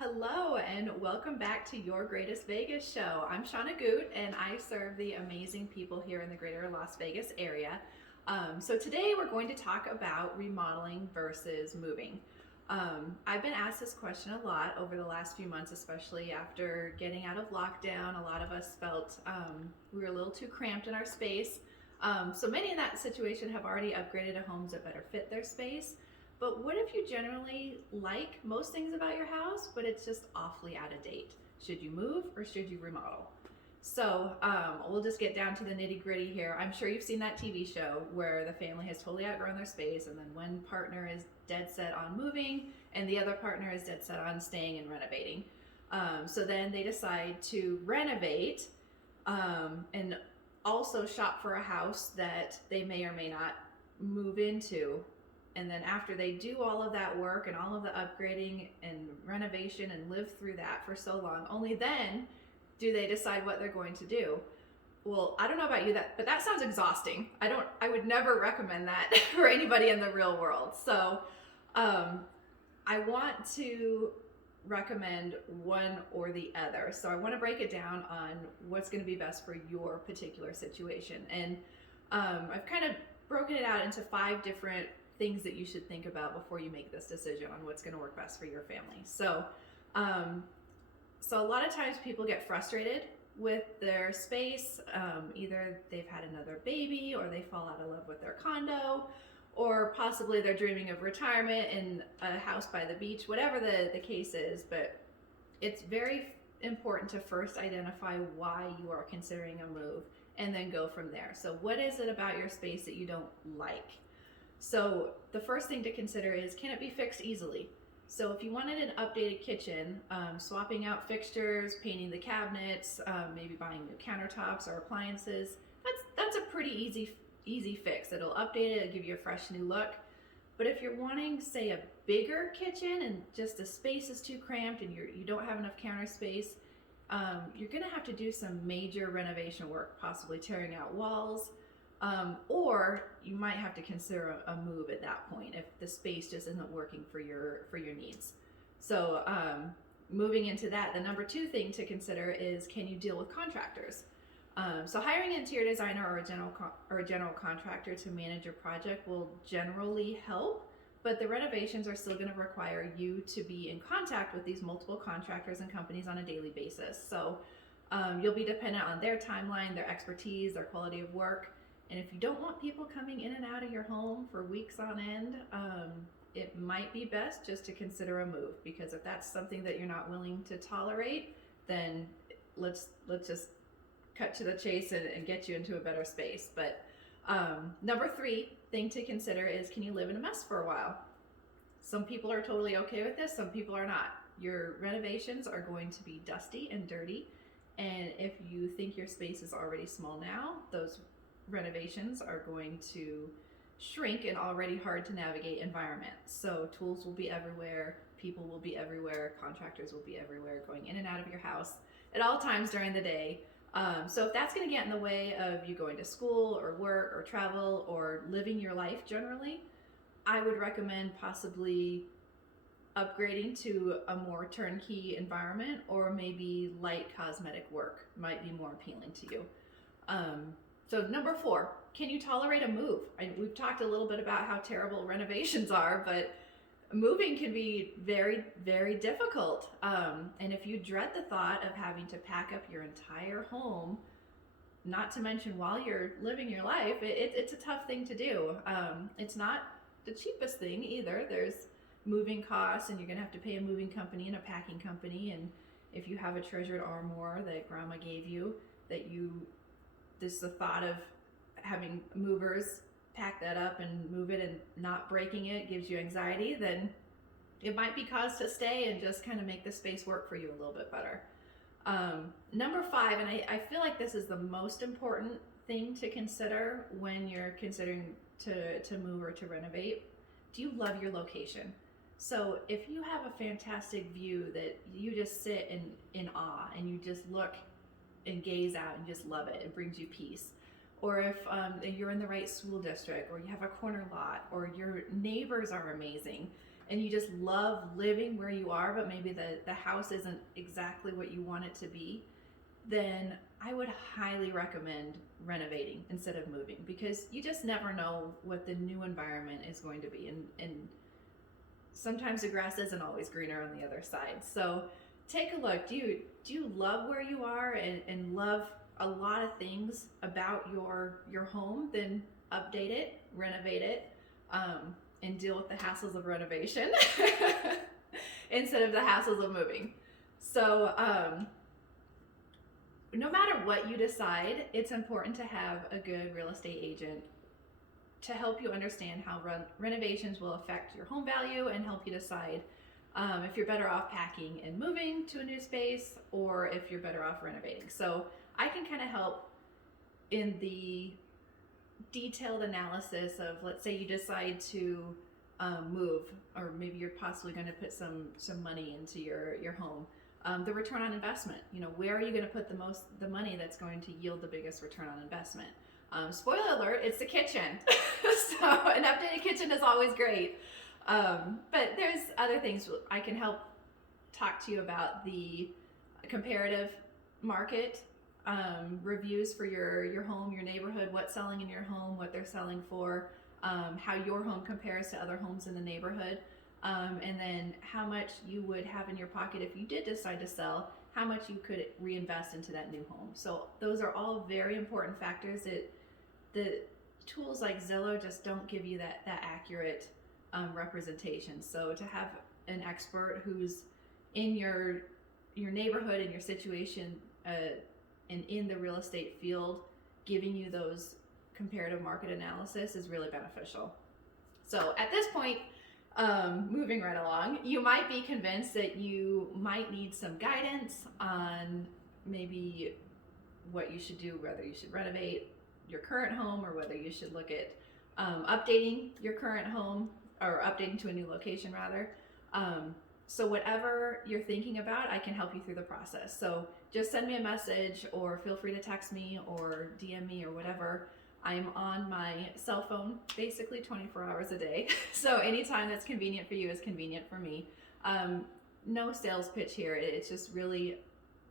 Hello and welcome back to Your Greatest Vegas show. I'm Shauna Goot and I serve the amazing people here in the greater Las Vegas area. So today we're going to talk about remodeling versus moving. I've been asked this question a lot over the last few months, especially after getting out of lockdown. A lot of us felt we were a little too cramped in our space. So many in that situation have already upgraded to homes that better fit their space. But what if you generally like most things about your house, but it's just awfully out of date? Should you move or should you remodel? So we'll just get down to the nitty gritty here. I'm sure you've seen that TV show where the family has totally outgrown their space, and then one partner is dead set on moving, and the other partner is dead set on staying and renovating. So then they decide to renovate and also shop for a house that they may or may not move into. And then after they do all of that work and all of the upgrading and renovation and live through that for so long, only then do they decide what they're going to do. Well, I don't know about you, but that sounds exhausting. I would never recommend that for anybody in the real world. So I want to recommend one or the other. So I want to break it down on what's going to be best for your particular situation. And I've kind of broken it out into 5 different things that you should think about before you make this decision on what's going to work best for your family. So a lot of times people get frustrated with their space. Either they've had another baby, or they fall out of love with their condo, or possibly they're dreaming of retirement in a house by the beach, whatever the case is. But it's very important to first identify why you are considering a move and then go from there. So what is it about your space that you don't like? So the first thing to consider is, can it be fixed easily? So if you wanted an updated kitchen, swapping out fixtures, painting the cabinets, maybe buying new countertops or appliances, that's a pretty easy fix. It'll update it, it'll give you a fresh new look. But if you're wanting, say, a bigger kitchen and just the space is too cramped and you don't have enough counter space, you're gonna have to do some major renovation work, possibly tearing out walls, or you might have to consider a move at that point if the space just isn't working for your needs. So moving into that, the number 2 thing to consider is, can you deal with contractors? So hiring an interior designer or a general contractor to manage your project will generally help, but the renovations are still going to require you to be in contact with these multiple contractors and companies on a daily basis. So you'll be dependent on their timeline, their expertise, their quality of work. And if you don't want people coming in and out of your home for weeks on end, it might be best just to consider a move, because if that's something that you're not willing to tolerate, then let's just cut to the chase and get you into a better space. But number 3 thing to consider is, can you live in a mess for a while? Some people are totally okay with this, some people are not. Your renovations are going to be dusty and dirty, and if you think your space is already small now, those renovations are going to shrink an already hard to navigate environment. So tools will be everywhere, people will be everywhere, contractors will be everywhere, going in and out of your house at all times during the day. So if that's going to get in the way of you going to school or work or travel or living your life generally, I would recommend possibly upgrading to a more turnkey environment, or maybe light cosmetic work might be more appealing to you. So number 4, can you tolerate a move? We've talked a little bit about how terrible renovations are, but moving can be very, very difficult. And if you dread the thought of having to pack up your entire home, not to mention while you're living your life, it's a tough thing to do. It's not the cheapest thing either. There's moving costs, and you're gonna have to pay a moving company and a packing company. And if you have a treasured armoire that grandma gave you, just the thought of having movers pack that up and move it and not breaking it gives you anxiety, then it might be cause to stay and just kind of make the space work for you a little bit better. Number 5, and I feel like this is the most important thing to consider when you're considering to move or to renovate. Do you love your location? So if you have a fantastic view that you just sit in awe and you just look and gaze out and just love it, it brings you peace. Or if you're in the right school district, or you have a corner lot, or your neighbors are amazing, and you just love living where you are, but maybe the house isn't exactly what you want it to be, then I would highly recommend renovating instead of moving, because you just never know what the new environment is going to be. And sometimes the grass isn't always greener on the other side. So take a look. Do you love where you are and love a lot of things about your home? Then update it, renovate it, and deal with the hassles of renovation instead of the hassles of moving. So no matter what you decide, it's important to have a good real estate agent to help you understand how renovations will affect your home value and help you decide if you're better off packing and moving to a new space, or if you're better off renovating. So I can kind of help in the detailed analysis of, let's say you decide to move, or maybe you're possibly going to put some money into your home. The return on investment, where are you going to put the money that's going to yield the biggest return on investment? Spoiler alert, it's the kitchen. So an updated kitchen is always great. But there's other things I can help talk to you about: the comparative market reviews for your home, your neighborhood, what's selling in your home, what they're selling for, how your home compares to other homes in the neighborhood. And then how much you would have in your pocket if you did decide to sell, how much you could reinvest into that new home. So those are all very important factors that the tools like Zillow just don't give you that accurate representation. So to have an expert who's in your neighborhood and your situation and in the real estate field giving you those comparative market analysis is really beneficial. So at this point, moving right along, you might be convinced that you might need some guidance on maybe what you should do, whether you should renovate your current home or whether you should look at updating your current home, or updating to a new location rather. So whatever you're thinking about, I can help you through the process. So just send me a message, or feel free to text me or DM me or whatever. I'm on my cell phone basically 24 hours a day. So anytime that's convenient for you is convenient for me. No sales pitch here. It's just really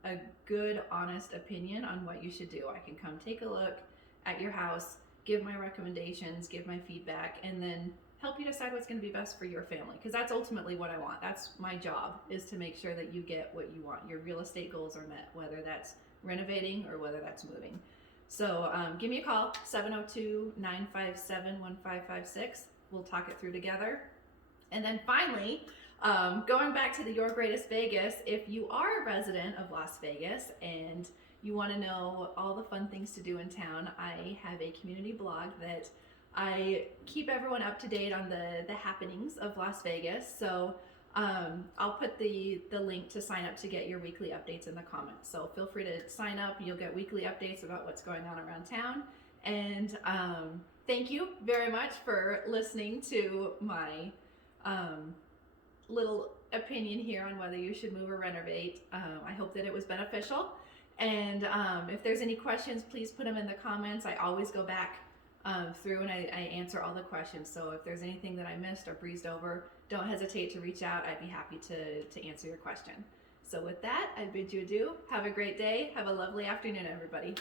a good, honest opinion on what you should do. I can come take a look at your house, give my recommendations, give my feedback, and then help you decide what's going to be best for your family. Because that's ultimately what I want. That's my job, is to make sure that you get what you want. Your real estate goals are met, whether that's renovating or whether that's moving. So give me a call, 702-957-1556. We'll talk it through together. And then finally, going back to the Your Greatest Vegas, if you are a resident of Las Vegas and you want to know all the fun things to do in town, I have a community blog that I keep everyone up to date on the happenings of Las Vegas. So I'll put the link to sign up to get your weekly updates in the comments. So feel free to sign up. You'll get weekly updates about what's going on around town. And thank you very much for listening to my little opinion here on whether you should move or renovate. I hope that it was beneficial. And if there's any questions, please put them in the comments. I always go back through and I answer all the questions. So if there's anything that I missed or breezed over, don't hesitate to reach out. I'd be happy to answer your question. So with that, I bid you adieu. Have a great day. Have a lovely afternoon, everybody.